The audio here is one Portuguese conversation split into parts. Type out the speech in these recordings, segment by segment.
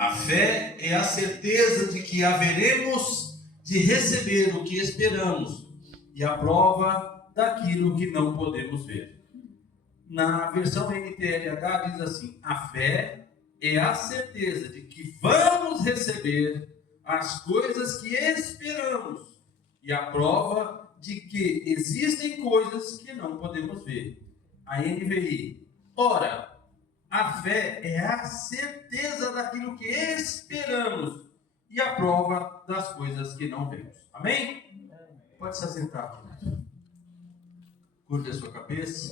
A fé é a certeza de que haveremos de receber o que esperamos e a prova daquilo que não podemos ver. Na versão NTLH diz assim: a fé é a certeza de que vamos receber as coisas que esperamos e a prova de que existem coisas que não podemos ver. A NVI: ora, a fé é a certeza daquilo que esperamos e a prova das coisas que não vemos. Amém? Pode se assentar, querido. Curva a sua cabeça.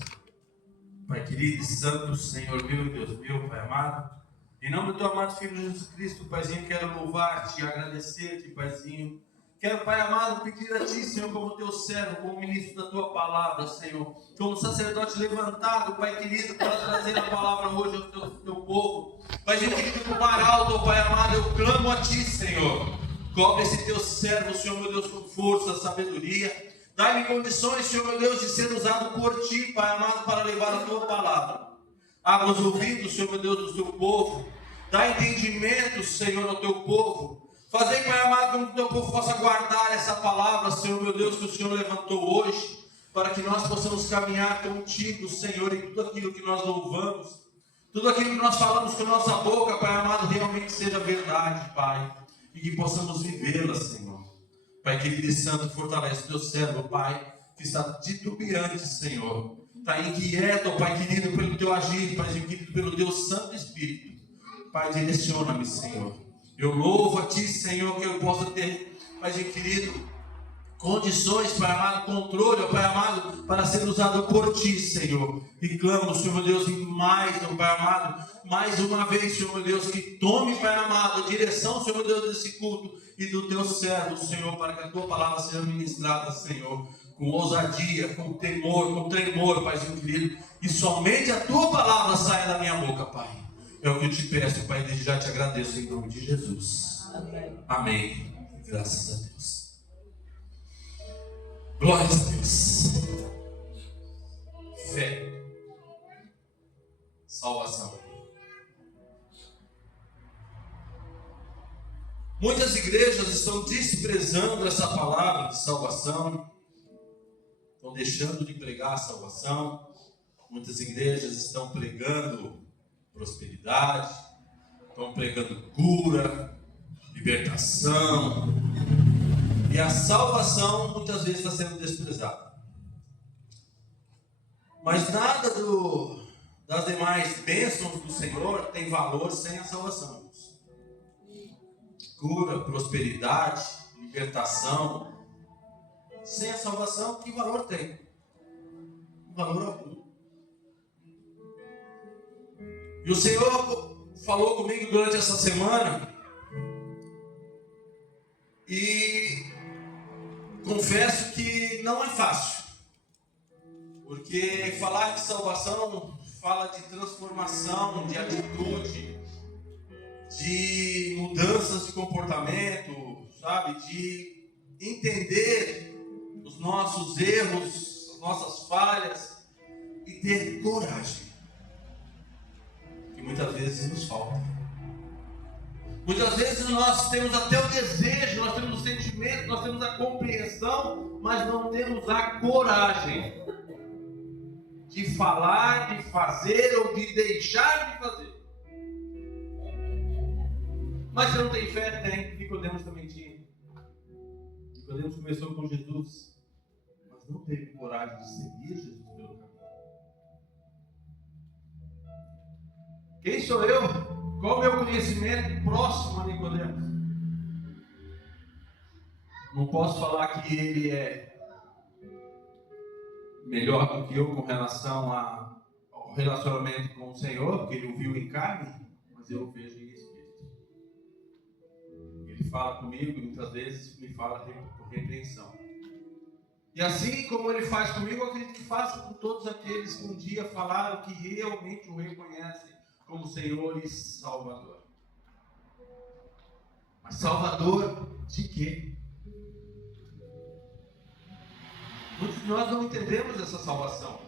Pai querido e santo, Senhor meu e Deus meu, Pai amado, em nome do teu amado Filho Jesus Cristo, Paizinho, quero louvar-te e agradecer-te, Paizinho. Quero, Pai amado, pedir a Ti, Senhor, como teu servo, como ministro da Tua palavra, Senhor, como sacerdote levantado, Pai querido, para trazer a palavra hoje ao teu povo. Paizinho querido, com mar alto, Pai amado, eu clamo a Ti, Senhor. Cobre esse teu servo, Senhor, meu Deus, com força, sabedoria. Dá-me condições, Senhor, meu Deus, de ser usado por Ti, Pai amado, para levar a Tua palavra. Abra os ouvidos, Senhor, meu Deus, do Teu povo. Dá entendimento, Senhor, ao Teu povo. Fazei, Pai amado, que o Teu povo possa guardar essa palavra, Senhor, meu Deus, que o Senhor levantou hoje, para que nós possamos caminhar contigo, Senhor, em tudo aquilo que nós louvamos, tudo aquilo que nós falamos com nossa boca, Pai amado, realmente seja verdade, Pai, e que possamos vivê-la, Senhor. Pai querido e santo, fortalece o teu servo, Pai, que está titubeante, Senhor. Está inquieto, Pai querido, pelo teu agir, Pai querido, pelo teu Santo Espírito. Pai, direciona-me, Senhor. Eu louvo a Ti, Senhor, que eu possa ter, Pai querido, condições, Pai amado, controle, Pai amado, para ser usado por Ti, Senhor. E clamo, Senhor meu Deus, em mais, Pai amado, mais uma vez, Senhor meu Deus, que tome, Pai amado, a direção, Senhor meu Deus, desse culto e do Teu servo, Senhor, para que a Tua palavra seja ministrada, Senhor, com ousadia, com temor, com tremor, Paizinho querido, e somente a Tua palavra saia da minha boca, Pai. É o que eu te peço, Pai, desde já te agradeço em nome de Jesus. Amém. Amém. Graças a Deus. Glória a Deus. Fé. Salvação. Muitas igrejas estão desprezando essa palavra de salvação, estão deixando de pregar a salvação. Muitas igrejas estão pregando prosperidade, estão pregando cura, libertação, e a salvação muitas vezes está sendo desprezada. Mas nada das demais bênçãos do Senhor tem valor sem a salvação. Cura, prosperidade, libertação, sem a salvação, que valor tem? Valor algum. E o Senhor falou comigo durante essa semana, e confesso que não é fácil, porque falar de salvação fala de transformação, de atitude, de mudanças de comportamento, sabe? De entender os nossos erros, as nossas falhas e ter coragem, que muitas vezes nos falta. Muitas vezes nós temos até o desejo, nós temos o sentimento, nós temos a compreensão, mas não temos a coragem de falar, de fazer ou de deixar de fazer. Mas se não tem fé, tem. Nicodemos também tinha. Nicodemos começou com Jesus, mas não teve coragem de seguir Jesus pelo caminho. Quem sou eu? Qual o meu conhecimento próximo a Nicodemos? Não posso falar que ele é melhor do que eu com relação ao relacionamento com o Senhor, porque ele o viu em carne, mas eu o vejo em espírito. Ele fala comigo e muitas vezes me fala por repreensão. E assim como ele faz comigo, eu acredito que faça com todos aqueles que um dia falaram que realmente o reconhecem como Senhor e Salvador. Mas Salvador de quê? Muitos de nós não entendemos essa salvação,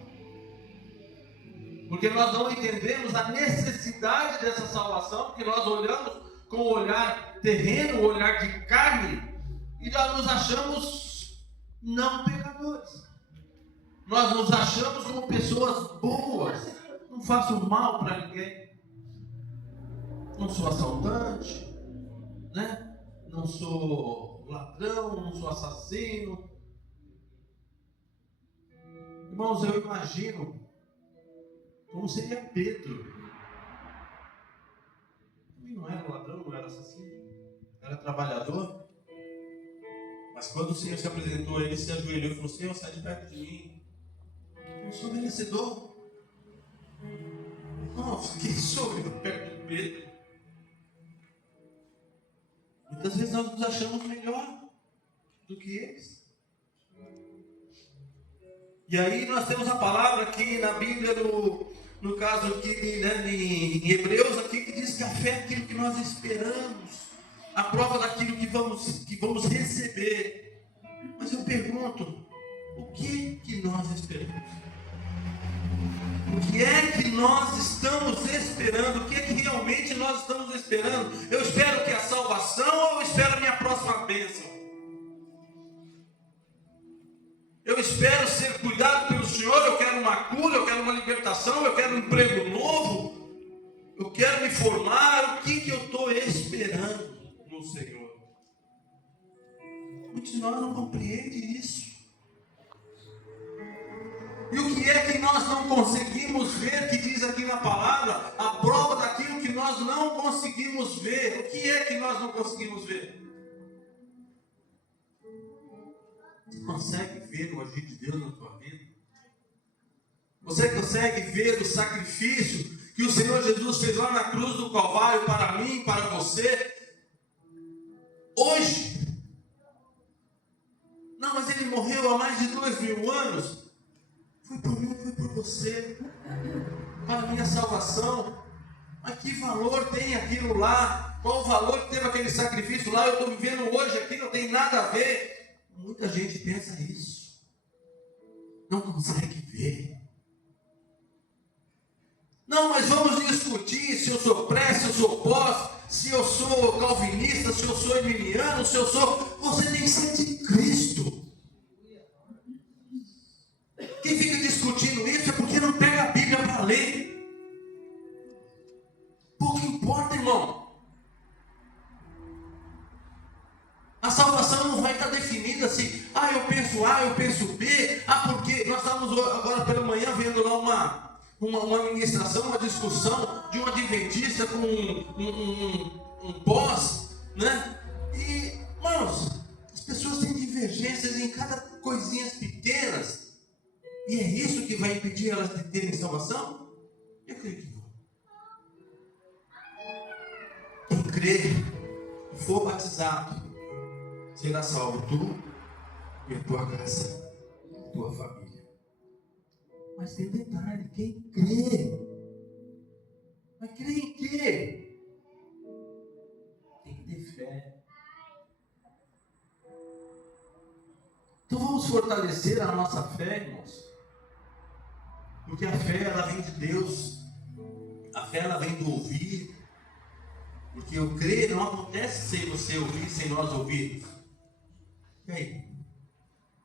porque nós não entendemos a necessidade dessa salvação, porque nós olhamos com o olhar terreno, o olhar de carne, e nós nos achamos não pecadores. Nós nos achamos como pessoas boas. Não faço mal para ninguém. Não sou assaltante, né? Não sou ladrão, não sou assassino. Irmãos, eu imagino como seria Pedro. Ele não era ladrão, não era assassino, era trabalhador. Mas quando o Senhor se apresentou a ele, se ajoelhou e falou: Senhor, sai de perto de mim. Eu sou merecedor. Nossa, quem sou eu perto de Pedro? Muitas vezes nós nos achamos melhor do que eles. E aí nós temos a palavra aqui na Bíblia, no caso aqui, né, em Hebreus, aqui, que diz que a fé é aquilo que nós esperamos, a prova daquilo que vamos receber. Mas eu pergunto, o que nós esperamos? O que é que nós estamos esperando? O que é que realmente nós estamos esperando? Eu espero que a salvação ou eu espero a minha próxima bênção? Eu espero ser cuidado pelo Senhor, eu quero uma cura, eu quero uma libertação, eu quero um emprego novo, eu quero me formar. O que eu estou esperando no Senhor? Muitos de nós não compreendem isso. E o que é que nós não conseguimos ver, que diz aqui na palavra, a prova daquilo que nós não conseguimos ver. O que é que nós não conseguimos ver? Você consegue ver o agir de Deus na tua vida? Você consegue ver o sacrifício que o Senhor Jesus fez lá na cruz do Calvário para mim, para você? Hoje? Não, mas ele morreu há mais de 2000 anos. Foi por mim, foi por você, para a minha salvação. Mas que valor tem aquilo lá? Qual o valor que teve aquele sacrifício lá? Eu estou vivendo hoje aqui, não tem nada a ver. Muita gente pensa isso, não consegue ver. Não, mas vamos discutir se eu sou pré, se eu sou pós, se eu sou calvinista, se eu sou emiliano, se eu sou... Você tem que ser de Cristo. Quem fica discutindo isso é porque não pega a Bíblia para ler. Pouco importa, irmão. A salvação não vai estar definida assim, eu penso A, eu penso B, porque nós estávamos agora pela manhã vendo lá uma ministração, uma discussão de um adventista com um pós, né? E, irmãos, as pessoas têm divergências em cada coisinhas pequenas, e é isso que vai impedir elas de terem salvação? Eu creio que não. Quem crê e for batizado será salvo tu e a tua casa, a tua família. Mas tem detalhe, quem crê, mas crê em quê? Tem que ter fé. Então vamos fortalecer a nossa fé, irmãos, porque a fé ela vem de Deus, a fé ela vem do ouvir, porque o crer não acontece sem você ouvir, sem nós ouvirmos. E aí?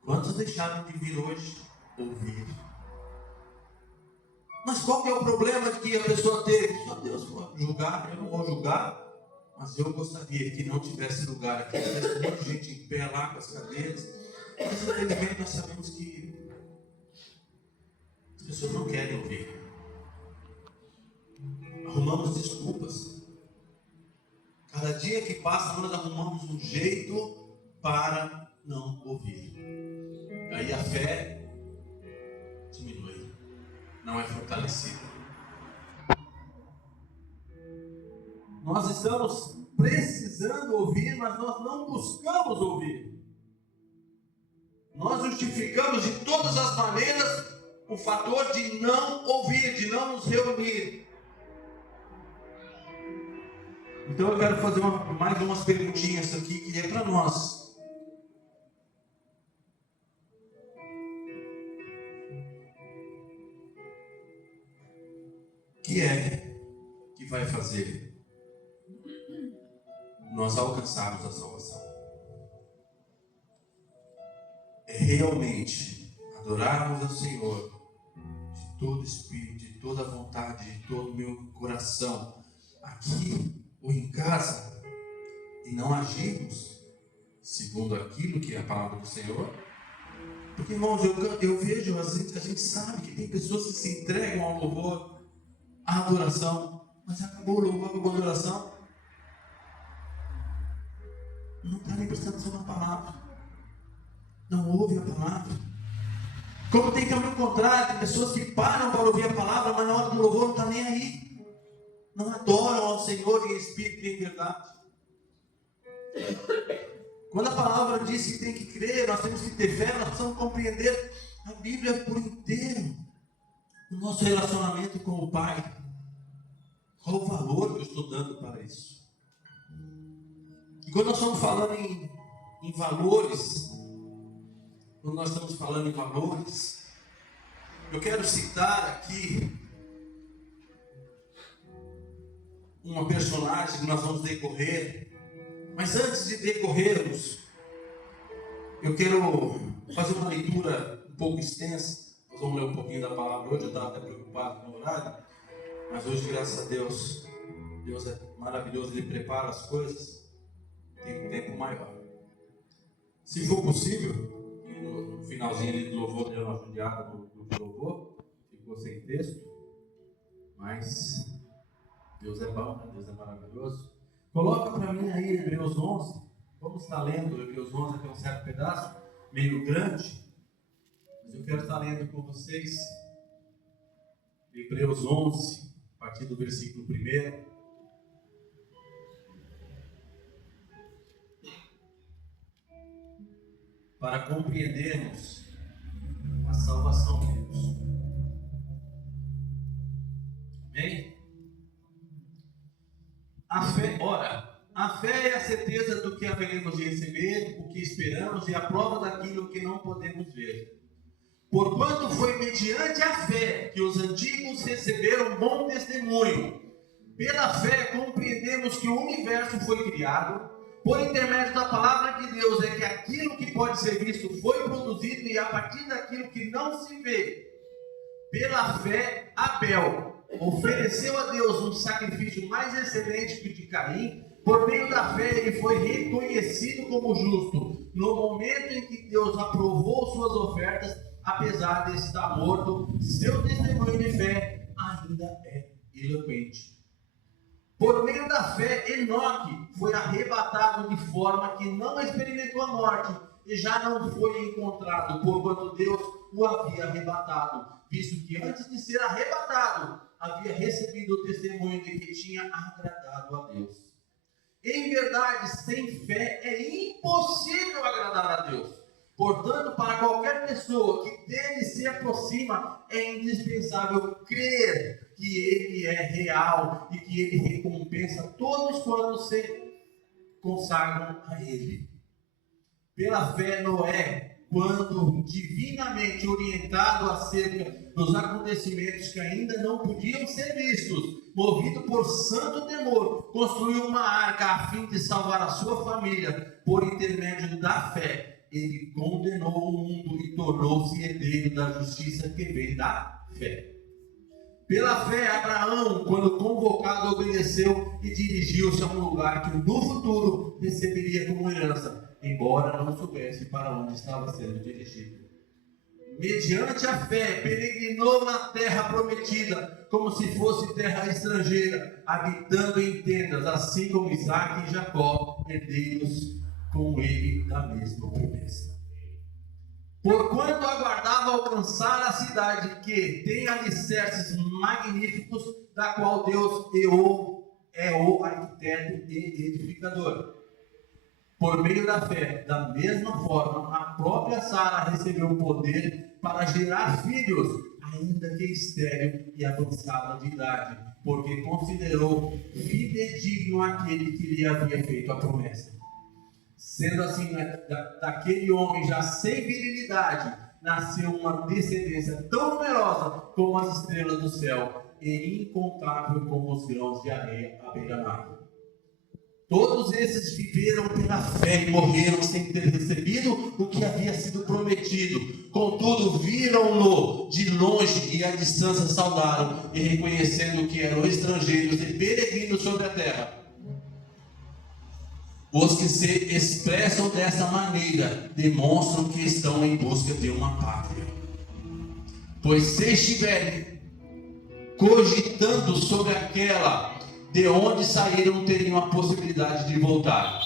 Quantos deixaram de vir hoje ouvir? Mas qual que é o problema de que a pessoa teve? Só Deus pode julgar, eu não vou julgar, mas eu gostaria que não tivesse lugar aqui, tivesse muita gente em pé lá com as cadeiras. Mas infelizmente nós sabemos que as pessoas não querem ouvir. Arrumamos desculpas. Cada dia que passa nós arrumamos um jeito para não ouvir. Aí a fé diminui, não é fortalecida. Nós estamos precisando ouvir, mas nós não buscamos ouvir. Nós justificamos de todas as maneiras o fator de não ouvir, de não nos reunir. Então eu quero fazer mais umas perguntinhas aqui que é para nós. O que é que vai fazer nós alcançarmos a salvação. É realmente adorarmos ao Senhor de todo espírito, de toda vontade, de todo o meu coração, aqui ou em casa, e não agirmos segundo aquilo que é a palavra do Senhor. Porque, irmãos, eu vejo, a gente sabe que tem pessoas que se entregam ao louvor, à adoração, mas acabou o louvor, acabou a adoração, não está nem prestando atenção na palavra, não ouve a palavra. Como tem também o contrário, tem pessoas que param para ouvir a palavra, mas na hora do louvor não está nem aí, não adoram ao Senhor em espírito e em verdade. Quando a palavra diz que tem que crer, nós temos que ter fé, nós precisamos compreender a Bíblia por inteiro. O nosso relacionamento com o Pai. Qual o valor que eu estou dando para isso? E quando nós estamos falando em valores, eu quero citar aqui uma personagem que nós vamos decorrer. Mas antes de decorrermos, eu quero fazer uma leitura um pouco extensa. Nós vamos ler um pouquinho da palavra hoje. Eu estava até preocupado com o horário, mas hoje, graças a Deus, Deus é maravilhoso, Ele prepara as coisas, tem um tempo maior. Se for possível, no finalzinho ali do louvor, deu uma judiada do louvor, ficou sem texto, mas Deus é bom, né? Deus é maravilhoso. Coloca para mim aí Hebreus 11, vamos estar lendo Hebreus 11, aqui é um certo pedaço, meio grande, mas eu quero estar lendo com vocês Hebreus 11, a partir do versículo 1. Para compreendermos a salvação de Deus. Amém? A fé é a certeza do que haveremos de receber, o que esperamos, e a prova daquilo que não podemos ver. Porquanto foi mediante a fé que os antigos receberam bom testemunho. Pela fé compreendemos que o universo foi criado, por intermédio da palavra de Deus, é que aquilo que pode ser visto foi produzido, e a partir daquilo que não se vê. Pela fé, Abel ofereceu a Deus um sacrifício mais excelente que o de Caim. Por meio da fé, ele foi reconhecido como justo, no momento em que Deus aprovou suas ofertas, apesar de estar morto. Seu testemunho de fé ainda é eloquente. Por meio da fé, Enoque foi arrebatado de forma que não experimentou a morte, e já não foi encontrado, porquanto Deus o havia arrebatado, visto que antes de ser arrebatado, havia recebido o testemunho de que tinha agradado a Deus. Em verdade, sem fé é impossível agradar a Deus. Portanto, para qualquer pessoa que dele se aproxima, é indispensável crer que ele é real e que ele recompensa todos quantos se consagram a ele. Pela fé, Noé, quando divinamente orientado acerca dos acontecimentos que ainda não podiam ser vistos, movido por santo temor, construiu uma arca a fim de salvar a sua família. Por intermédio da fé, ele condenou o mundo e tornou-se herdeiro da justiça que vem da fé. Pela fé, Abraão, quando convocado, obedeceu e dirigiu-se a um lugar que no futuro receberia como herança, embora não soubesse para onde estava sendo dirigido. Mediante a fé, peregrinou na terra prometida, como se fosse terra estrangeira, habitando em tendas, assim como Isaac e Jacó, herdeiros com ele da mesma promessa. Porquanto aguardava alcançar a cidade que tem alicerces magníficos, da qual Deus é o arquiteto e edificador. Por meio da fé, da mesma forma, a própria Sara recebeu o poder para gerar filhos, ainda que estéril e avançada de idade, porque considerou fidedigno aquele que lhe havia feito a promessa. Sendo assim, daquele homem já sem virilidade, nasceu uma descendência tão numerosa como as estrelas do céu, e incontável como os grãos de areia à beira-mar. Todos esses viveram pela fé e morreram sem ter recebido o que havia sido prometido. Contudo, viram-no de longe e à distância saudaram, e reconhecendo que eram estrangeiros e peregrinos sobre a terra. Os que se expressam dessa maneira demonstram que estão em busca de uma pátria. Pois se estiverem cogitando sobre aquela de onde saíram, teriam a possibilidade de voltar.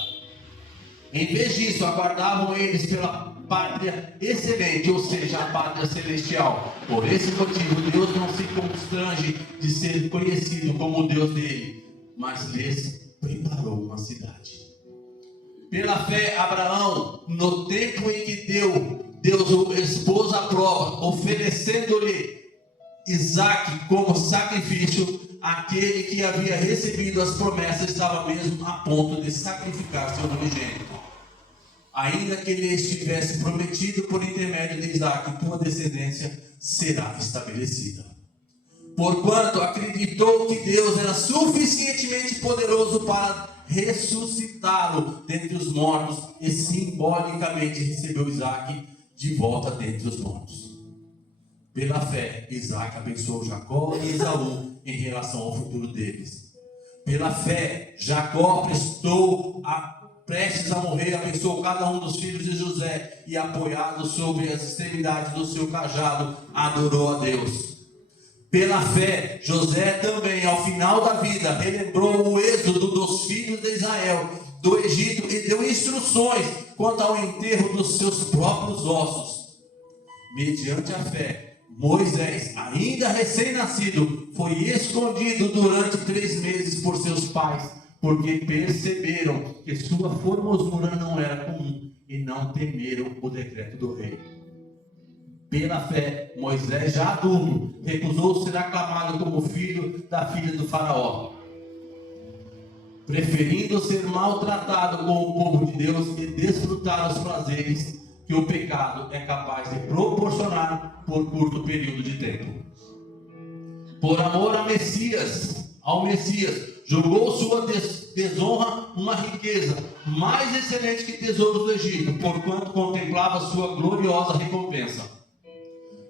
Em vez disso, aguardavam eles pela pátria excelente, ou seja, a pátria celestial. Por esse motivo, Deus não se constrange de ser conhecido como o Deus dele, mas lhes preparou uma cidade. Pela fé, Abraão, no tempo em que Deus o expôs à prova, oferecendo-lhe Isaque como sacrifício, aquele que havia recebido as promessas estava mesmo a ponto de sacrificar seu unigênito. Ainda que lhe estivesse prometido por intermédio de Isaque, tua descendência será estabelecida. Porquanto acreditou que Deus era suficientemente poderoso para ressuscitá-lo dentre os mortos, e simbolicamente recebeu Isaque de volta dentre os mortos. Pela fé, Isaque abençoou Jacó e Esaú em relação ao futuro deles. Pela fé, Jacó prestes a morrer, abençoou cada um dos filhos de José e, apoiado sobre as extremidades do seu cajado, adorou a Deus. Pela fé, José também, ao final da vida, relembrou o êxodo dos filhos de Israel do Egito e deu instruções quanto ao enterro dos seus próprios ossos. Mediante a fé, Moisés, ainda recém-nascido, foi escondido durante 3 meses por seus pais, porque perceberam que sua formosura não era comum e não temeram o decreto do rei. Pela fé, Moisés, já adulto, recusou ser aclamado como filho da filha do faraó, preferindo ser maltratado com o povo de Deus e desfrutar os prazeres que o pecado é capaz de proporcionar por curto período de tempo. Por amor ao Messias, julgou sua desonra uma riqueza mais excelente que tesouros do Egito, porquanto contemplava sua gloriosa recompensa.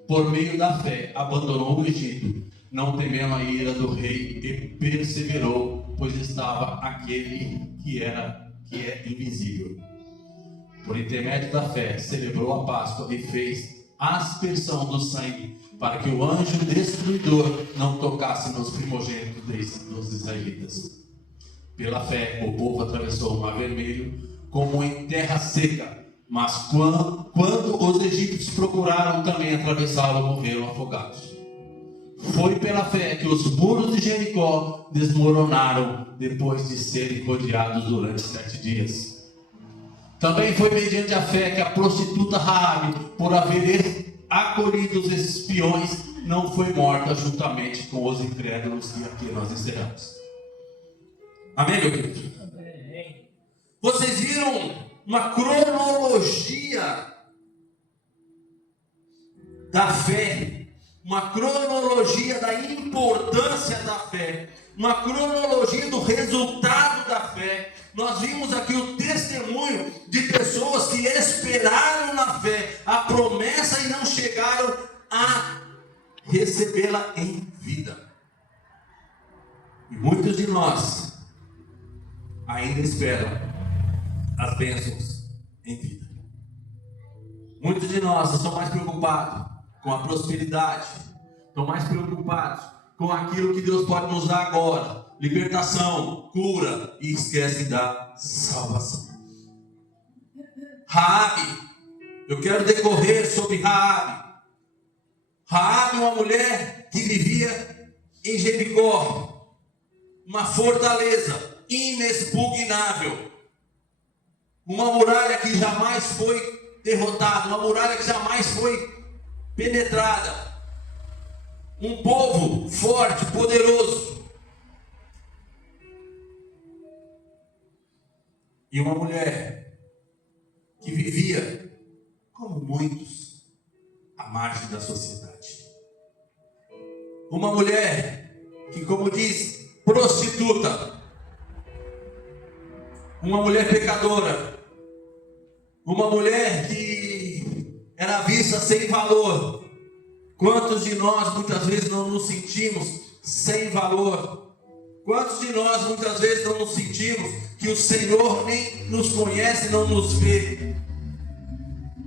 Por meio da fé, abandonou o Egito, não temendo a ira do rei, e perseverou, pois estava aquele que é invisível. Por intermédio da fé, celebrou a Páscoa e fez aspersão do sangue, para que o anjo destruidor não tocasse nos primogênitos dos israelitas. Pela fé, o povo atravessou o Mar Vermelho como em terra seca, mas quando os egípcios procuraram também atravessá-lo, morreram afogados. Foi pela fé que os muros de Jericó desmoronaram depois de serem rodeados durante 7 dias. Também foi mediante a fé que a prostituta Raabe, por haver acolhido os espiões, não foi morta juntamente com os incrédulos. E aqui nós encerramos. Amém, meu querido? Amém. Vocês viram uma cronologia da fé, uma cronologia da importância da fé, uma cronologia do resultado da fé. Nós vimos aqui o testemunho de pessoas que esperaram na fé a promessa e não chegaram a recebê-la em vida. E muitos de nós ainda esperam as bênçãos em vida. Muitos de nós estão mais preocupados com a prosperidade, estão mais preocupados com aquilo que Deus pode nos dar agora, libertação, cura, e esquecem da salvação. Raabe, eu quero decorrer sobre Raabe. Raabe, uma mulher que vivia em Jericó, uma fortaleza inexpugnável, uma muralha que jamais foi derrotada, uma muralha que jamais foi penetrada, um povo forte, poderoso, e uma mulher que vivia, como muitos, à margem da sociedade. Uma mulher que, como diz, prostituta, uma mulher pecadora, uma mulher que era vista sem valor. Quantos de nós muitas vezes não nos sentimos sem valor? Quantos de nós muitas vezes não nos sentimos que o Senhor nem nos conhece, não nos vê?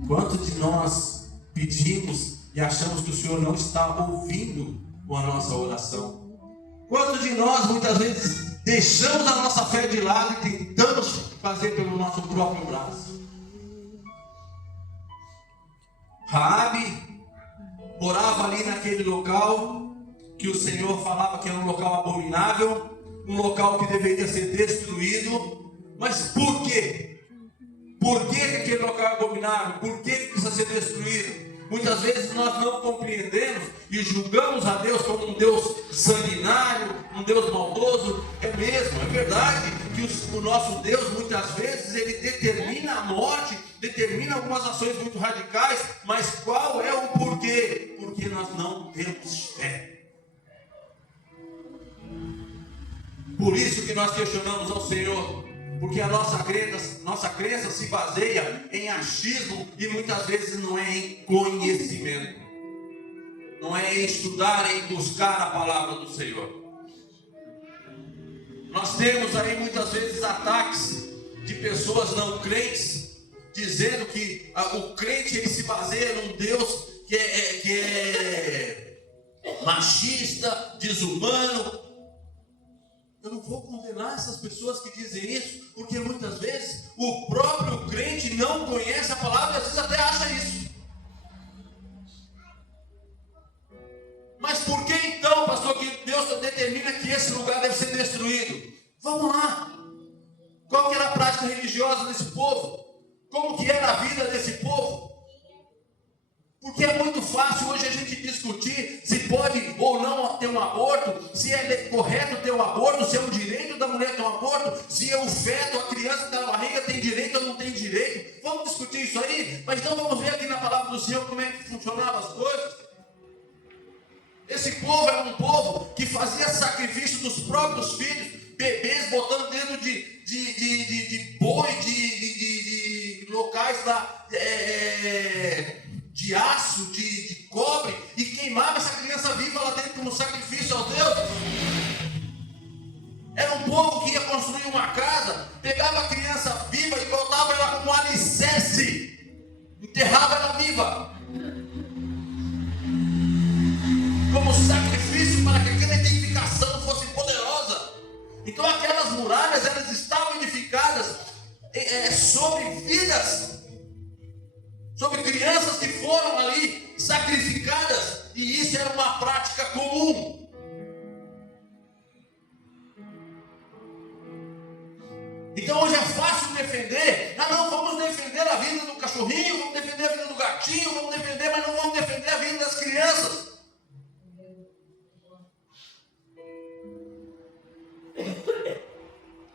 Quantos de nós pedimos e achamos que o Senhor não está ouvindo a nossa oração? Quantos de nós muitas vezes deixamos a nossa fé de lado e tentamos fazer pelo nosso próprio braço? Raabe morava ali naquele local que o Senhor falava que era um local abominável, um local que deveria ser destruído. Mas por quê? Por que aquele local é abominável? Por que precisa ser destruído? Muitas vezes nós não compreendemos e julgamos a Deus como um Deus sanguinário, um Deus maldoso. É mesmo, é verdade que o nosso Deus muitas vezes ele determina a morte, determina algumas ações muito radicais, mas qual é o porquê? Porque nós não temos fé. Por isso que nós questionamos ao Senhor, porque a nossa crença se baseia em achismo e muitas vezes não é em conhecimento, não é em estudar, é em buscar a palavra do Senhor. Nós temos aí muitas vezes ataques de pessoas não crentes, dizendo que o crente ele se baseia num Deus que é machista, desumano. Eu não vou condenar essas pessoas que dizem isso, porque muitas vezes o próprio crente não conhece a palavra e às vezes até acha isso. Mas por que então, pastor, que Deus determina que esse lugar deve ser destruído? Vamos lá. Qual que era a prática religiosa desse povo? Como que era a vida desse povo? Porque é muito fácil hoje a gente discutir se pode ou não ter um aborto, se é correto ter um aborto, se é um direito da mulher ter um aborto, se é o feto, a criança que está na barriga tem direito ou não tem direito. Vamos discutir isso aí? Mas então vamos ver aqui na palavra do Senhor como é que funcionavam as coisas. Esse povo era um povo que fazia sacrifício dos próprios filhos, bebês botando dentro de boi, de locais lá, de aço, de cobre, e queimava essa criança viva lá dentro como sacrifício ao Deus. Era um povo que ia construir uma casa, pegava a criança viva e botava ela como alicerce, enterrava ela viva, como sacrifício para que aquela edificação fosse poderosa. Então aquelas muralhas, elas estavam edificadas sobre vidas, sobre crianças que foram ali sacrificadas, e isso era uma prática comum. Então hoje é fácil defender, não, vamos defender a vida do cachorrinho, vamos defender a vida do gatinho, vamos defender, mas não vamos defender a vida das crianças.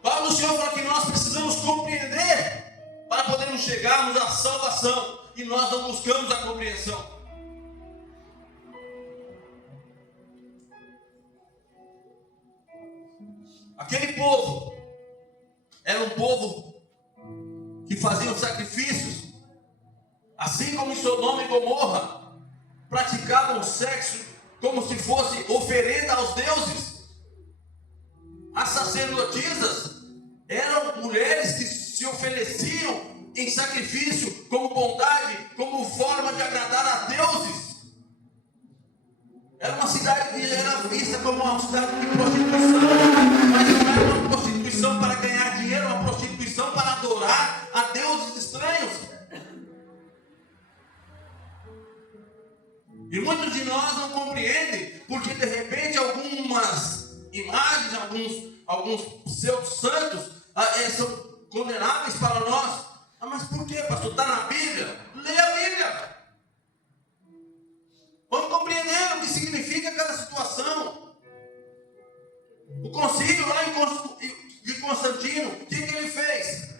Paulo, o Senhor fala que nós precisamos compreender para podermos chegarmos à salvação, e nós não buscamos a compreensão. Aquele povo era um povo que fazia os sacrifícios, assim como em Sodoma e Gomorra, praticavam o sexo como se fosse oferenda aos deuses. As sacerdotisas eram mulheres que se ofereciam em sacrifício, como bondade, como forma de agradar a deuses. Era uma cidade que era vista como uma cidade de prostituição, mas não era uma prostituição para ganhar dinheiro, uma prostituição para adorar a deuses estranhos. E muitos de nós não compreendem, porque de repente algumas imagens, alguns pseudo-santos são condenáveis para nós. Mas por quê, pastor? Está na Bíblia? Lê a Bíblia. Vamos compreender o que significa cada situação. O concílio lá de Constantino, o que ele fez?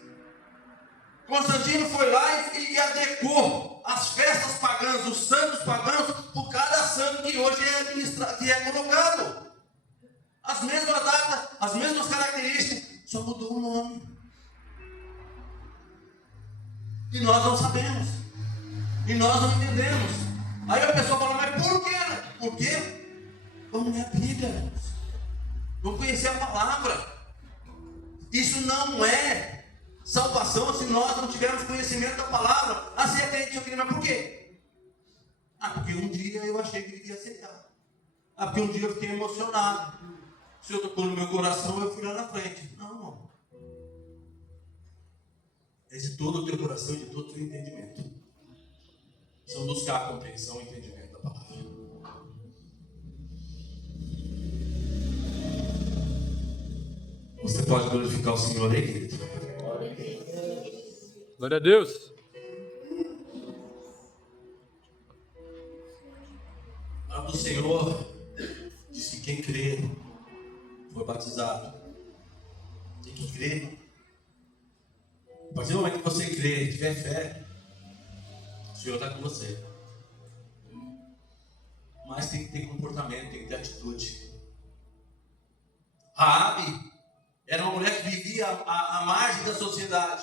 Constantino foi lá e adequou as festas pagãs, os santos pagãos, por cada santo que hoje é colocado. As mesmas datas, as mesmas características, só mudou o nome. E nós não sabemos. E nós não entendemos. Aí a pessoa fala, mas por quê? Por quê? Vamos ler a Bíblia, irmãos. Vamos conhecer a palavra. Isso não é salvação se nós não tivermos conhecimento da palavra. Assim é que a gente queria, mas por quê? Porque um dia eu achei que ele ia aceitar. Porque um dia eu fiquei emocionado. O Senhor tocou no meu coração, eu fui lá na frente. Não, irmão. É de todo o teu coração e de todo o teu entendimento. São buscar a compreensão e entendimento da palavra. Você pode glorificar o Senhor aí, querido? Glória a Deus. A palavra do Senhor diz que quem crê foi batizado. Tem que crer. A partir do momento que você crê e tiver fé, o Senhor está com você. Mas tem que ter comportamento, tem que ter atitude. Raabe era uma mulher que vivia à margem da sociedade.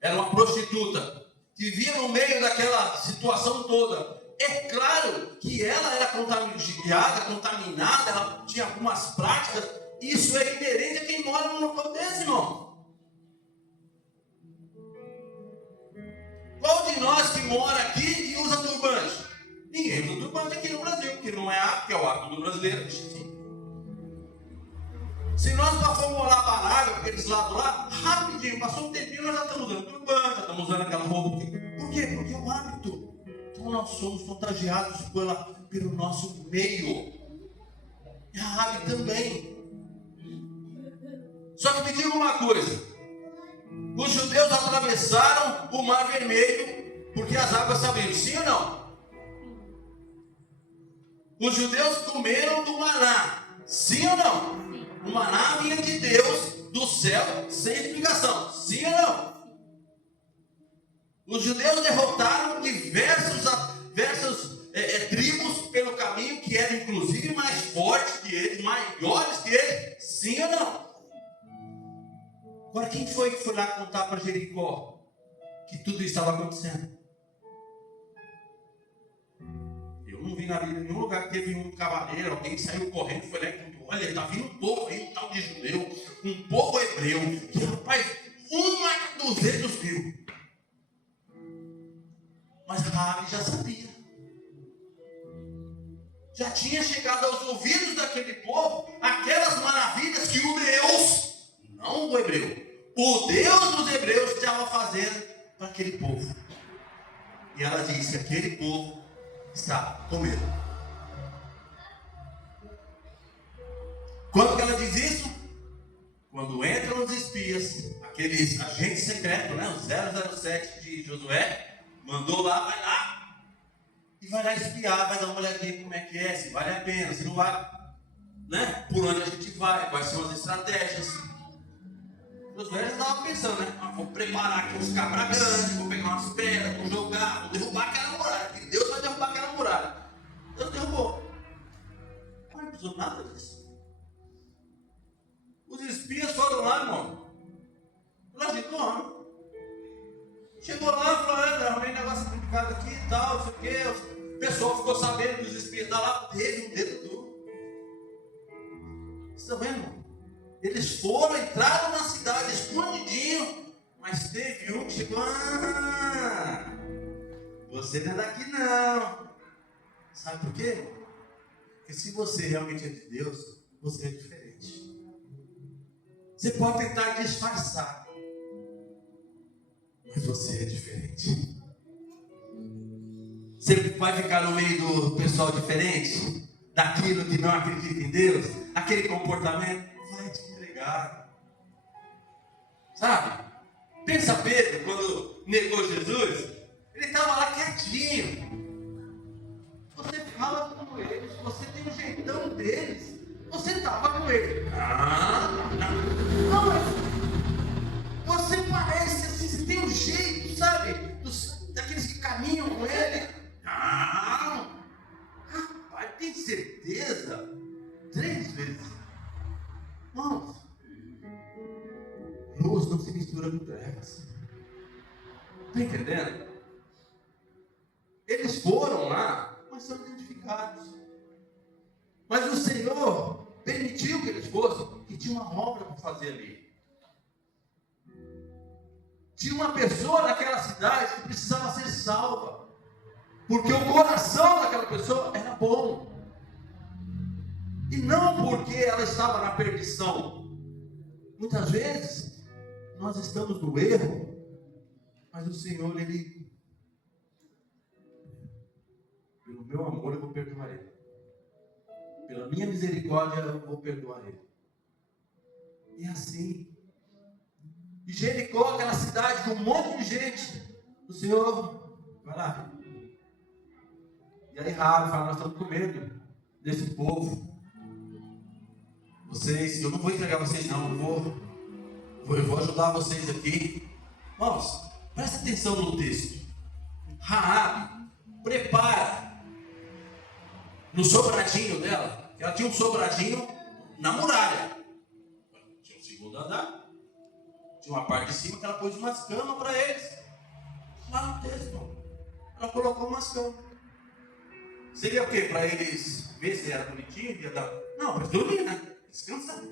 Era uma prostituta que vivia no meio daquela situação toda. É claro que ela era contaminada, ela tinha algumas práticas. Isso é inerente a quem mora num local desse, irmão. Qual de nós que mora aqui e usa turbante? Ninguém usa turbante aqui no Brasil, porque não é hábito, é o hábito do brasileiro. Se nós formos morar para a Arábia, aqueles lados lá, rapidinho, passou um tempinho, nós já estamos usando turbante, já estamos usando aquela roupa. Por quê? Porque é um hábito. Então nós somos contagiados pelo nosso meio. E a Raabe também. Só que me diga uma coisa. Os judeus atravessaram o Mar Vermelho porque as águas se abriram. Sim ou não? Os judeus comeram do maná. Sim ou não? O maná vinha de Deus, do céu, sem explicação. Sim ou não? Os judeus derrotaram diversas tribos pelo caminho que eram inclusive mais fortes que eles, maiores que eles. Sim ou não? Agora, quem foi que foi lá contar para Jericó que tudo isso estava acontecendo? Eu não vi na Bíblia em nenhum lugar que teve um cavaleiro, alguém que saiu correndo, foi lá e contou. Olha, está vindo um povo aí, um tal de judeu, um povo hebreu, que rapaz, 200 mil. Mas Raabe já sabia. Já tinha chegado aos ouvidos daquele povo aquelas maravilhas que o Deus, não o hebreu, o Deus dos hebreus estava fazendo para aquele povo. E ela disse que aquele povo está com medo. Quando que ela diz isso? Quando entram os espias, aqueles agentes secretos, né? Os 007 de Josué, mandou lá, vai lá, e vai lá espiar, vai dar uma olhadinha como é que é, se vale a pena, se não vale, né? Por onde a gente vai, quais são as estratégias. Josué já estava pensando, né? Vou preparar aqui uns cabra grandes, vou pegar umas pedras, vou jogar, vou derrubar aquela muralha, porque Deus vai derrubar aquela muralha. Deus derrubou. Mas não precisou nada disso. Os espias foram lá, irmão. Lá de como? Chegou lá e falou, arrumei um negócio complicado aqui e tal, não sei o quê. O pessoal ficou sabendo que os espias estavam lá, teve um dedo duro. Você está vendo, irmão? Eles foram, entraram na cidade escondidinho, mas teve um que chegou, você não é daqui não. Sabe por quê? Porque se você realmente é de Deus, você é diferente. Você pode tentar disfarçar, mas você é diferente. Você vai ficar no meio do pessoal diferente, daquilo que não acredita em Deus, aquele comportamento vai te entregar. Sabe? Pensa Pedro, quando negou Jesus, ele estava lá quietinho. Você fala com eles, você tem o jeitão deles, você estava com ele. Não, mas você parece assim, você tem um jeito, sabe? Daqueles que caminham com ele. Não, rapaz, tem certeza? 3 vezes. Irmãos, luz não se mistura com trevas. Está entendendo? Eles foram lá, mas são identificados. Mas o Senhor permitiu que eles fossem, que tinha uma obra para fazer ali. Tinha uma pessoa naquela cidade que precisava ser salva, porque o coração daquela pessoa era bom, e não porque ela estava na perdição. Muitas vezes nós estamos no erro, mas o Senhor, Ele, pelo meu amor eu vou perdoar ele, pela minha misericórdia eu vou perdoar ele. E assim, e Jericó, aquela cidade com um monte de gente, o Senhor vai lá. E aí Raabe fala: nós estamos com medo desse povo. Vocês, eu não vou entregar vocês não, eu vou ajudar vocês aqui. Vamos, presta atenção no texto. Raabe prepara no sobradinho dela, ela tinha um sobradinho na muralha, tinha um segundo andar, tinha uma parte de cima que ela pôs umas camas para eles. Lá no texto, ela colocou umas camas. Seria o quê? Para eles ver se era bonitinho? Não, para dormir, né? Descansar.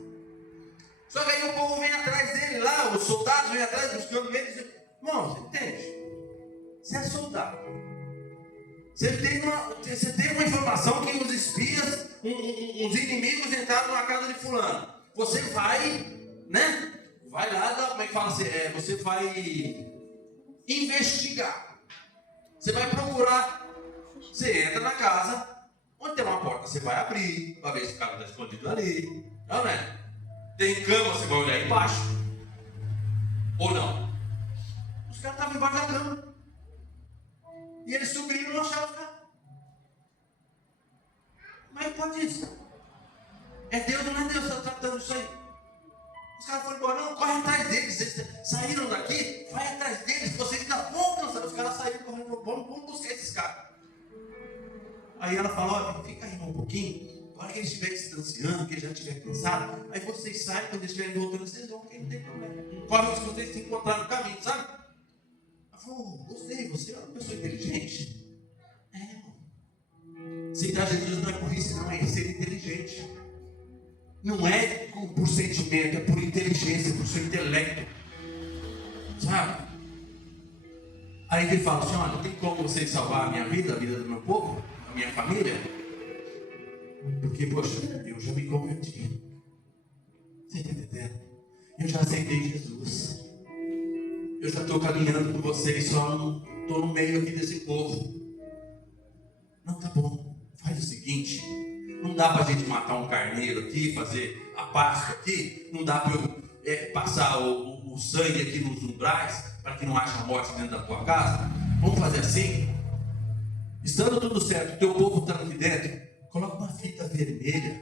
Só que aí o povo vem atrás dele lá, os soldados vêm atrás buscando eles. Irmão, você entende? Você é soldado. Você tem uma informação que os espias, uns inimigos entraram na casa de fulano. Você vai, né? Vai lá, como é que fala assim? Você vai investigar. Você vai procurar. Você entra na casa, onde tem uma porta, você vai abrir, para ver se o cara está escondido ali. Não é? Tem cama, você vai olhar embaixo. Ou não? Os caras estavam embaixo da cama. E eles subiram e não acharam os caras. Mas pode isso. É Deus ou não é Deus que está tratando isso aí? Os caras foram embora, não, corre atrás deles. Vocês saíram daqui, vai atrás deles, vocês ainda vão cansar. Os caras saíram correndo, vamos buscar esses caras. Aí ela fala: ó, fica aí um pouquinho, na hora que eles estiverem distanciando, que eles já estiverem cansados, aí vocês saem, quando eles estiverem voltando, vocês vão, que não tem problema. Não corre se vocês se encontrar no caminho, sabe? Ela falou: gostei, você é uma pessoa inteligente. Aceitar Jesus não é burrice, não, é ser inteligente. Não é por sentimento, é por inteligência, por seu intelecto. Sabe? Aí ele fala assim: olha, não tem como vocês salvar a minha vida, a vida do meu povo, a minha família, porque, poxa, eu já me converti. Você está entendendo? Eu já aceitei Jesus. Eu já estou caminhando com vocês, só não estou no meio aqui desse povo. Não, tá bom, faz o seguinte: não dá para a gente matar um carneiro aqui, fazer a Páscoa aqui, não dá para eu passar o sangue aqui nos umbrais, para que não haja morte dentro da tua casa. Vamos fazer assim? Estando tudo certo, o teu povo está aqui dentro, coloca uma fita vermelha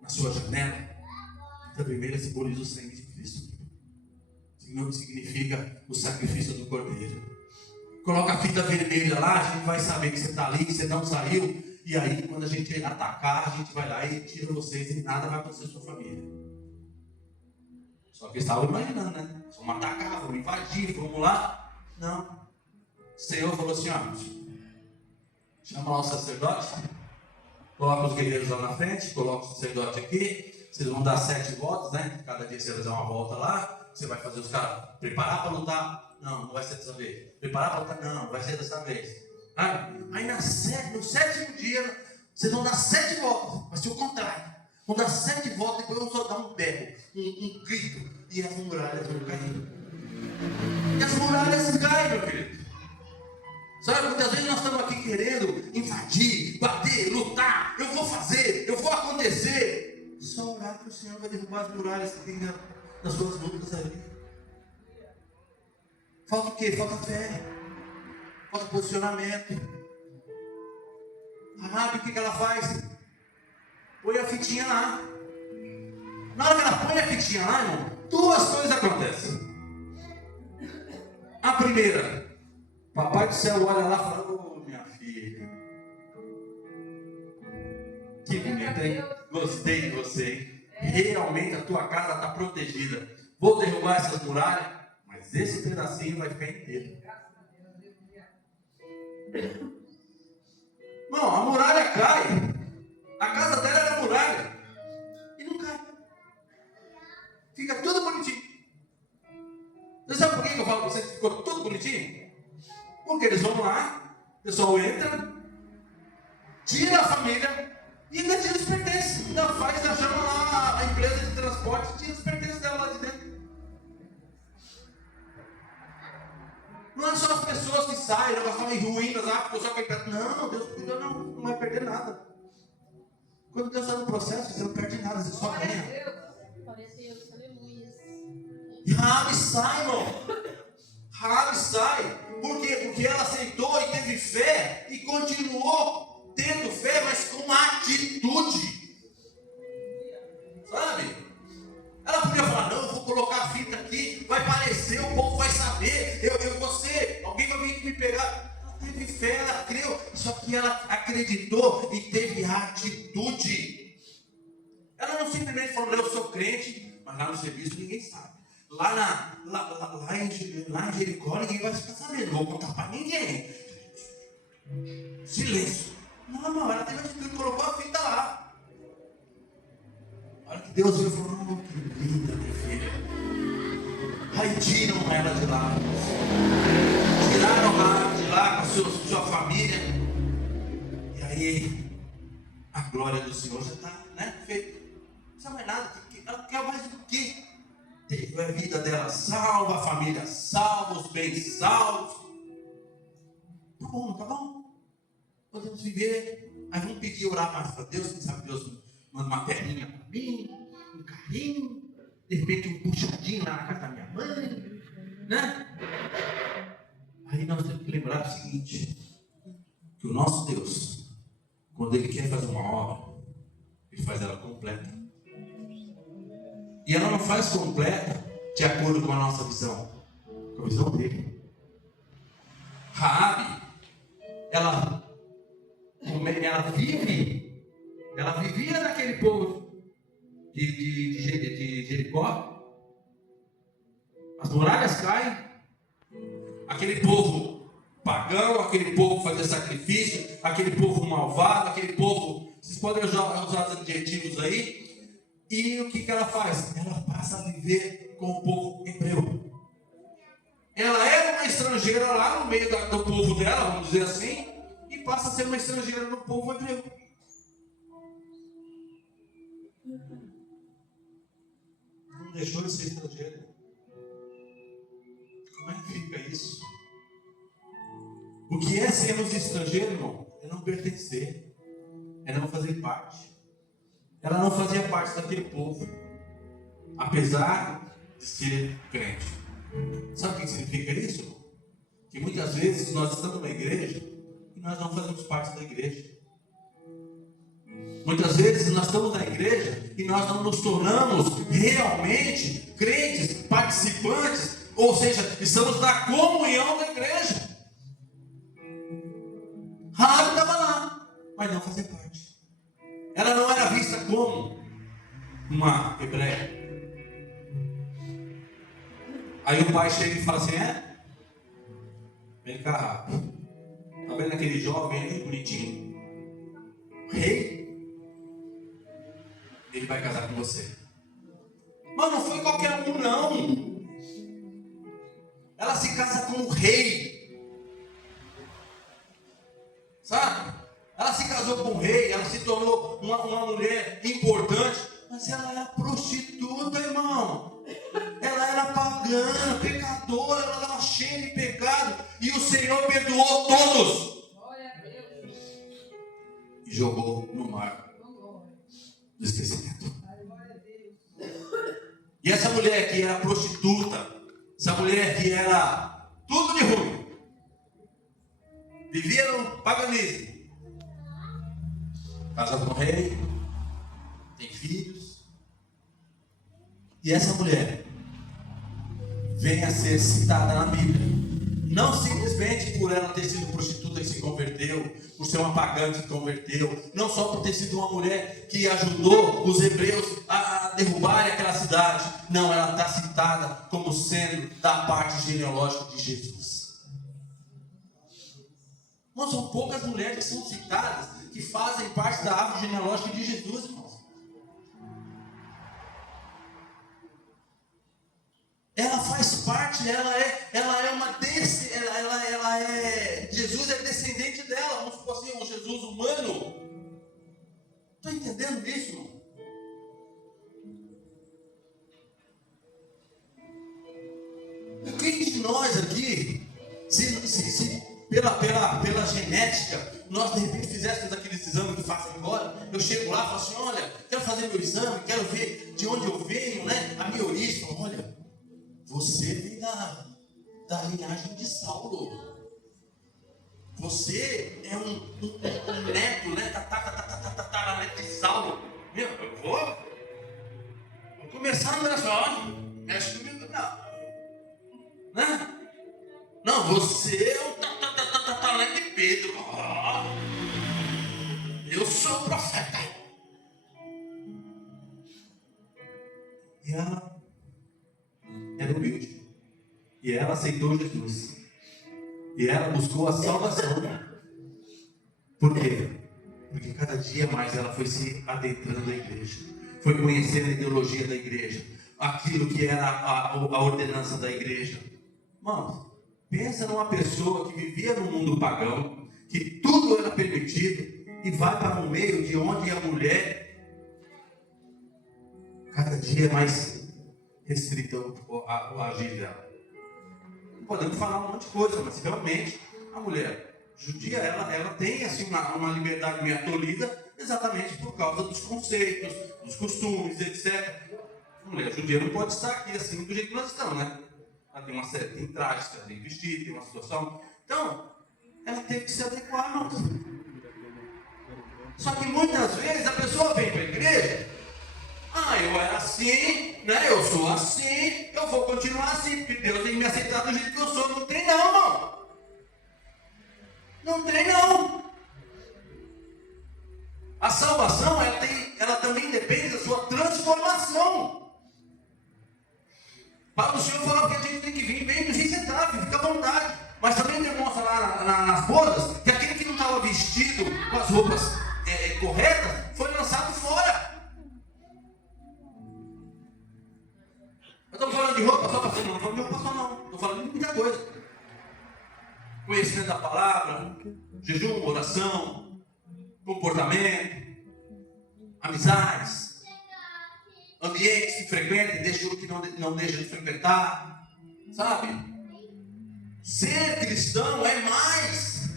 na sua janela. A fita vermelha simboliza o sangue de Cristo. Significa o sacrifício do Cordeiro. Coloca a fita vermelha lá, a gente vai saber que você está ali, que você não saiu. E aí, quando a gente atacar, a gente vai lá e tira vocês e nada vai acontecer com a sua família. Só que eles estavam imaginando, né? Vamos atacar, vamos invadir, vamos lá. Não. O Senhor falou assim: ó, chama lá o sacerdote, coloca os guerreiros lá na frente, coloca o sacerdote aqui, vocês vão dar 7 voltas, né? Cada dia você vai fazer uma volta lá, você vai fazer os caras preparar para lutar. Não, não vai ser dessa vez. Preparar para lutar? Não, não vai ser dessa vez. Aí no 7º dia, vocês vão dar 7 voltas, vai ser o contrário. Vão dar 7 voltas, depois vão só dar um berro, um grito, e as muralhas vão cair. E as muralhas caem, meu querido. Sabe, muitas vezes nós estamos aqui querendo invadir, bater, lutar. Eu vou fazer, eu vou acontecer. Só orar que o Senhor vai derrubar as muralhas que tem nas suas lutas ali. Falta o quê? Falta fé. Falta posicionamento. A Raabe, o que ela faz? Põe a fitinha lá. Na hora que ela põe a fitinha lá, irmão, 2 coisas acontecem. A primeira: Papai do céu olha lá e fala: ô, minha filha, que bonita, hein? Gostei de você, hein? Realmente a tua casa está protegida. Vou derrubar essas muralhas, mas esse pedacinho vai ficar inteiro. Irmão, a muralha cai. A casa dela era muralha. E não cai. Fica tudo bonitinho. Você sabe por que eu falo para você que ficou tudo bonitinho? Porque eles vão lá, o pessoal entra, tira a família e ainda tira os pertences. Ainda chama lá a empresa de transporte e tira os pertences dela lá de dentro. Não é só as pessoas que saem, elas estão em ruínas, ficou só perto. Não, Deus cuida, não vai perder nada. Quando Deus está no processo, você não perde nada, você só ganha. E Raabe sai, irmão. Raabe sai. Por quê? Porque ela aceitou e teve fé e continuou tendo fé, mas com atitude. Sabe? Ela podia falar, não, eu vou colocar a fita aqui, vai aparecer, o povo vai saber, eu vou ser, alguém vai vir me pegar. Ela teve fé, ela creu, só que ela acreditou e teve atitude. Ela não simplesmente falou, eu sou crente, mas lá no serviço ninguém sabe. Lá em Jericó ninguém vai ficar sabendo, não vou contar para ninguém. Silêncio. Não, ela teve atitude, colocou a fita lá. A hora que Deus viu, falou, oh, que linda minha filha. Aí tiram ela de lá. Tiraram ela de lá com a sua família. E aí, a glória do Senhor já está, feita. Não precisa mais nada. Ela quer mais do que? Teve a vida dela salva, a família salva, os bens salvos. Tá bom. Podemos viver. Aí vamos pedir, orar mais para Deus. Quem sabe Deus manda uma perninha para mim, um carrinho, de repente um puxadinho lá na casa da minha mãe, né? Aí nós temos que lembrar o seguinte, que o nosso Deus, quando Ele quer fazer uma obra, Ele faz ela completa. E ela não faz completa de acordo com a nossa visão, com a visão dele. Raabe, ela vivia naquele povo de Jericó. As muralhas caem. Aquele povo pagão, aquele povo que fazia sacrifício, aquele povo malvado, aquele povo, vocês podem usar os adjetivos aí. E o que ela faz? Ela passa a viver com o povo hebreu. Ela era uma estrangeira lá no meio do povo dela, vamos dizer assim, e passa a ser uma estrangeira no povo hebreu. Não deixou de ser estrangeira. Como é que fica isso? O que é sermos estrangeiros, irmão? É não pertencer, é não fazer parte. Ela não fazia parte daquele povo, apesar de ser crente. Sabe o que significa isso, irmão? Que muitas vezes nós estamos numa igreja e nós não fazemos parte da igreja. Muitas vezes nós estamos na igreja e nós não nos tornamos realmente crentes, participantes, ou seja, estamos na comunhão da igreja. Raabe estava lá, mas não fazia parte. Ela não era vista como uma hebreia. Aí o pai chega e fala assim, vem cá, Raabe. Tá vendo aquele jovem ali, bonitinho? Rei? Ele vai casar com você. Mas não foi qualquer um, não. Ela se casa com o rei. Sabe? Ela se casou com o rei, ela se tornou uma mulher importante, mas ela era prostituta, irmão. Ela era pagã, pecadora, ela estava cheia de pecado, e o Senhor perdoou todos. E jogou no mar do esquecimento. E essa mulher que era prostituta, essa mulher que era tudo de ruim, vivia no paganismo, casa com o rei, tem filhos. E essa mulher vem a ser citada na Bíblia. Não simplesmente por ela ter sido prostituta que se converteu, por ser uma pagã que se converteu, não só por ter sido uma mulher que ajudou os hebreus a derrubarem aquela cidade. Não, ela está citada como sendo da parte genealógica de Jesus. Irmãos, são poucas mulheres que são citadas, que fazem parte da árvore genealógica de Jesus, irmãos. Ela faz parte, ela é uma Jesus é descendente dela, vamos supor assim, um Jesus humano. Está entendendo isso, irmão? Quem de nós aqui, se pela genética, nós de repente fizéssemos aqueles exames que fazem agora, eu chego lá e falo assim, olha, quero fazer meu exame, quero ver de onde eu venho, né? A minha origem, olha, você vem da linhagem de Saulo. Você é um neto, né? Tataraneto de Saulo. Meu, eu vou começar a olhar só, mexe comigo, não. Né? Não, você é o tataraneto de Pedro. Eu sou o profeta. E ela era humilde. E ela aceitou Jesus. E ela buscou a salvação. Por quê? Porque cada dia mais ela foi se adentrando na igreja. Foi conhecendo a ideologia da igreja. Aquilo que era a ordenança da igreja. Mano, pensa numa pessoa que vivia no mundo pagão, que tudo era permitido, e vai para um meio de onde a mulher cada dia é mais restrita o agir dela. Podemos falar um monte de coisa, mas realmente a mulher judia, ela tem assim, uma liberdade meio tolhida, exatamente por causa dos conceitos, dos costumes, etc. A mulher judia não pode estar aqui assim do jeito que nós estamos, né? Ela tem uma série, tem trajes, ela tem que vestir, tem uma situação. Então, ela teve que se adequar, não. Só que muitas vezes a pessoa vem para a igreja, eu era assim, né? Eu sou assim, eu vou continuar assim, porque Deus tem que me aceitar do jeito que eu sou. Não tem não, irmão. Não tem não. A salvação, ela também depende da sua transformação. Para o Senhor falar que a gente tem que vir bem do jeito que você está, fica à vontade. Mas também demonstra lá nas bodas que aquele que não estava vestido com as roupas corretas foi lançado fora. Eu estou falando de roupa só para não estou falando de roupa só não. Estou falando de muita coisa. Conhecimento da palavra, jejum, oração, comportamento, amizades, ambientes que frequenta e deixa o que não deixa de frequentar. Sabe? Ser cristão é mais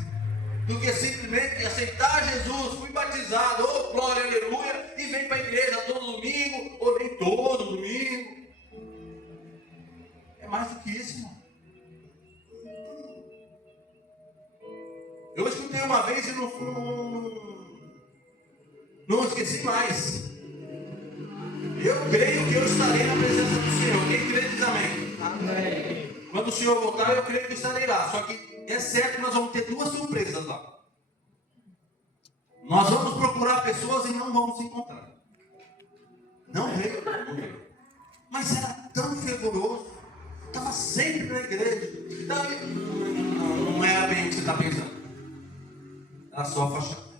do que simplesmente aceitar Jesus, fui batizado, oh glória, aleluia, e vem para a igreja todo domingo, ou vem todo domingo. É mais do que isso, irmão. Eu escutei uma vez e não esqueci mais. Eu creio que eu estarei na presença do Senhor. Quem crê diz amém. Amém. Quando o Senhor voltar, eu creio que estarei lá. Só que é certo que nós vamos ter duas surpresas lá. Nós vamos procurar pessoas e não vamos encontrar. Não veio. Mas era tão fervoroso. Estava sempre na igreja. Não era bem o que você está pensando. Era só a fachada.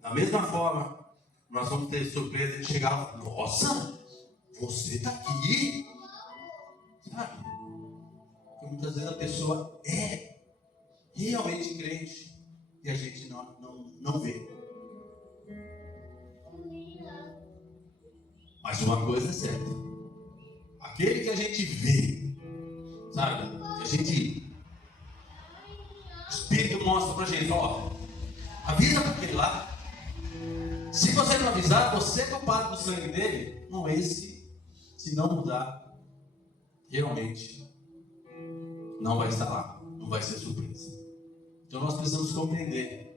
Da mesma forma, nós vamos ter surpresa de chegar lá. Nossa, você está aqui? Sabe? Porque muitas vezes a pessoa é realmente crente e a gente não vê. Mas uma coisa é certa. Aquele que a gente vê, sabe? O Espírito mostra pra gente, avisa para aquele lá. Se você não avisar, você é culpado do sangue dele. Não, esse, se não mudar, realmente não vai estar lá, não vai ser surpresa. Então nós precisamos compreender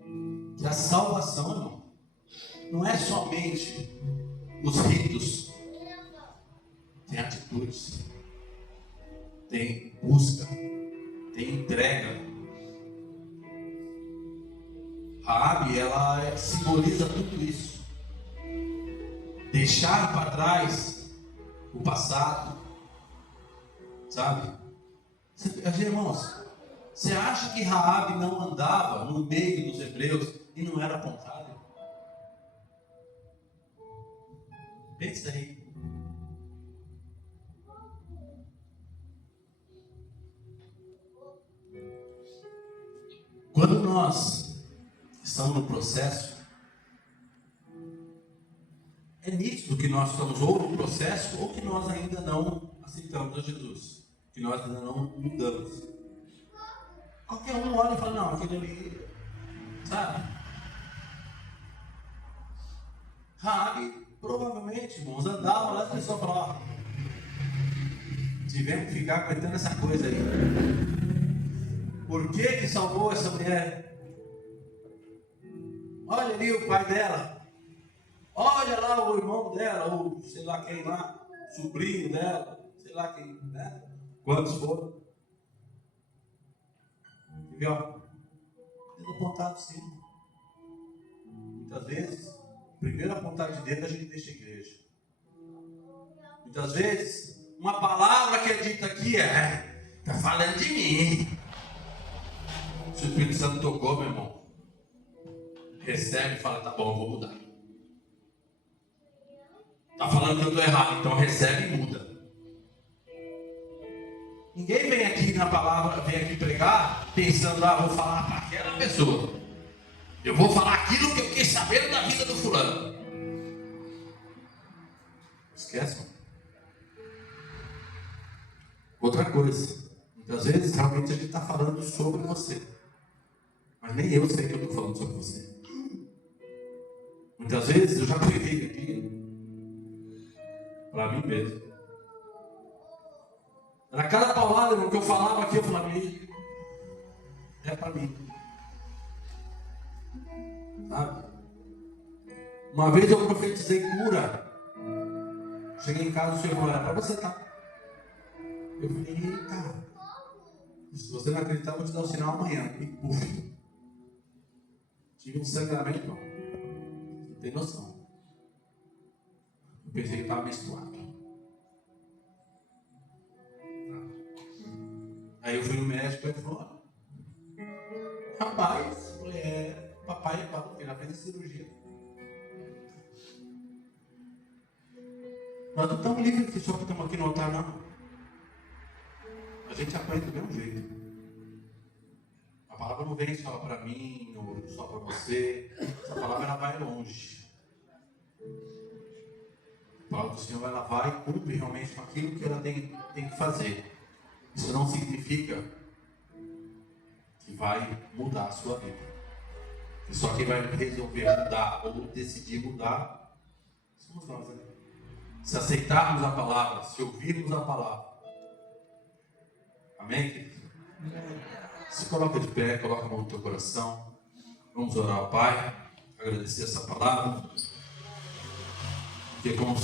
que a salvação, irmão, não é somente os ritos, tem atitudes, tem busca, tem entrega. Raabe, ela simboliza tudo isso. Deixar para trás o passado, sabe? Irmãos, Você acha que Raabe não andava no meio dos hebreus e não era apontada? Pensa aí. Quando nós estamos no processo, é nítido que nós estamos ou no processo ou que nós ainda não aceitamos a Jesus, que nós ainda não mudamos. Qualquer um olha e fala, não, aquele ali, sabe? Raabe, provavelmente, irmãos, andava lá e a pessoa falava, tivemos que ficar aguentando essa coisa aí. Por que salvou essa mulher? Olha ali o pai dela. Olha lá o irmão dela, ou sei lá quem lá, sobrinho dela, sei lá quem, né? Quantos foram? Viu? Dedo apontado sim. Muitas vezes, o primeiro apontado de dedo a gente deixa a igreja. Muitas vezes, uma palavra que é dita aqui está falando de mim. Se o Espírito Santo tocou, meu irmão, recebe e fala, tá bom, eu vou mudar. Está falando que eu estou errado, então recebe e muda. Ninguém vem aqui na palavra, vem aqui pregar, pensando, vou falar para aquela pessoa. Eu vou falar aquilo que eu fiquei sabendo da vida do fulano. Esquece. Outra coisa, muitas vezes realmente a gente está falando sobre você. Mas nem eu sei que eu estou falando sobre você. Muitas vezes eu já preguei aqui para mim mesmo. Era cada palavra, irmão, que eu falava aqui, eu falava, é para mim. Sabe? Uma vez eu profetizei cura. Cheguei em casa e o Senhor falou, é para você, tá? Eu falei, eita. Se você não acreditar, eu vou te dar um sinal amanhã. E puf. Tive um sangramento, irmão. Não tem noção. Eu pensei que estava menstruado. Aí eu fui no médico e ele falou, rapaz, eu falei, papai falou que já fez a cirurgia. Nós não estamos livres que só que estamos aqui no altar, não. A gente aprende do mesmo jeito. A palavra não vem só para mim, ou só para você. Essa palavra ela vai longe. A palavra do Senhor ela vai e cumpre realmente com aquilo que ela tem que fazer. Isso não significa que vai mudar a sua vida. E só quem vai resolver mudar ou decidir mudar somos nós, né? Se aceitarmos a palavra, se ouvirmos a palavra. Amém, querido? Se coloca de pé, coloca a mão no teu coração. Vamos orar ao Pai, agradecer essa palavra. Porque como